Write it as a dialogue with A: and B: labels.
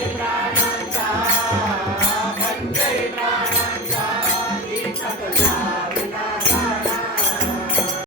A: lembrar.